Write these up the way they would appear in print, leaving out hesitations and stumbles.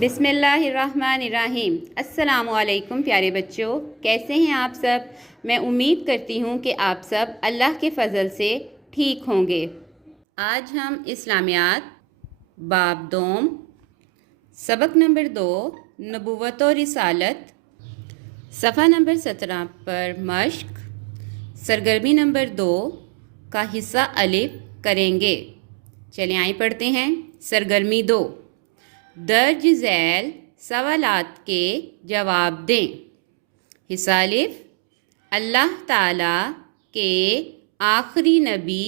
बिस्मिल्लाहिर्रहमानिर्रहीम। अस्सलामु अलैकुम प्यारे बच्चों, कैसे हैं आप सब। मैं उम्मीद करती हूँ कि आप सब अल्लाह के फ़ज़ल से ठीक होंगे। आज हम इस्लामियात बाब दोम सबक नंबर 2 नबूवत और रिसालत सफ़ा नंबर 17 पर मश्क सरगर्मी नंबर 2 का हिस्सा अलिफ करेंगे। चलिए आइए पढ़ते हैं। सरगर्मी 2, दर्ज झैल सवालात के जवाब दें। हिस्सा अलिफ, अल्लाह ताला के आखिरी नबी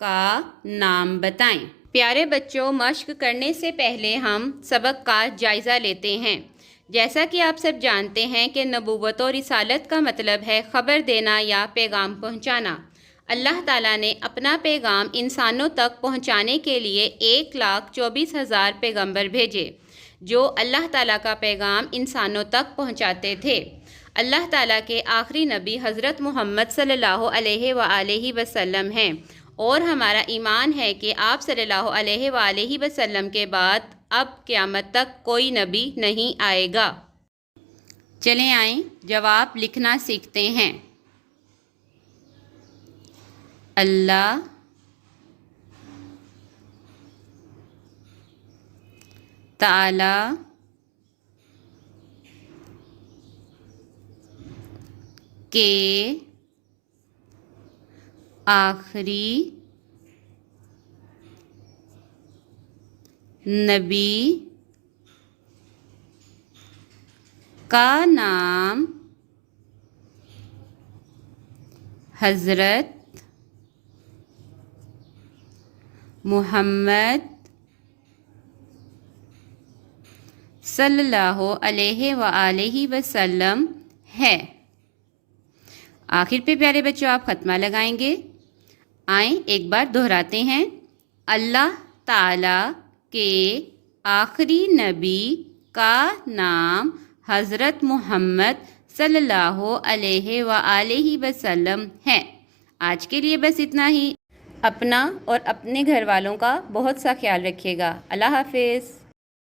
का नाम बताएं। प्यारे बच्चों, मश्क करने से पहले हम सबक का जायज़ा लेते हैं। जैसा कि आप सब जानते हैं कि नबूवत और रिसालत का मतलब है ख़बर देना या पैगाम पहुंचाना। अल्लाह ताला ने अपना पैगाम इंसानों तक पहुंचाने के लिए 1,24,000 पैगंबर भेजे, जो अल्लाह ताला का पैगाम इंसानों तक पहुंचाते थे। अल्लाह ताला के आखिरी नबी हज़रत मोहम्मद सल्लल्लाहु अलैहि वसल्लम हैं और हमारा ईमान है कि आप सल्लल्लाहु अलैहि वसल्लम के बाद अब क़यामत तक कोई नबी नहीं आएगा। चलें आएँ जवाब लिखना सीखते हैं। अल्लाह ताला के आखिरी नबी का नाम हज़रत मोहम्मद सल्लल्लाहु अलैहि वसल्लम है। आखिर पे प्यारे बच्चों आप खत्मा लगाएंगे। आएँ एक बार दोहराते हैं। अल्लाह ताला के आखिरी नबी का नाम हज़रत मोहम्मद सल्लल्लाहु अलैहि वसल्लम है। आज के लिए बस इतना ही। अपना और अपने घर वालों का बहुत सा ख्याल रखिएगा। अल्लाह हाफिज़।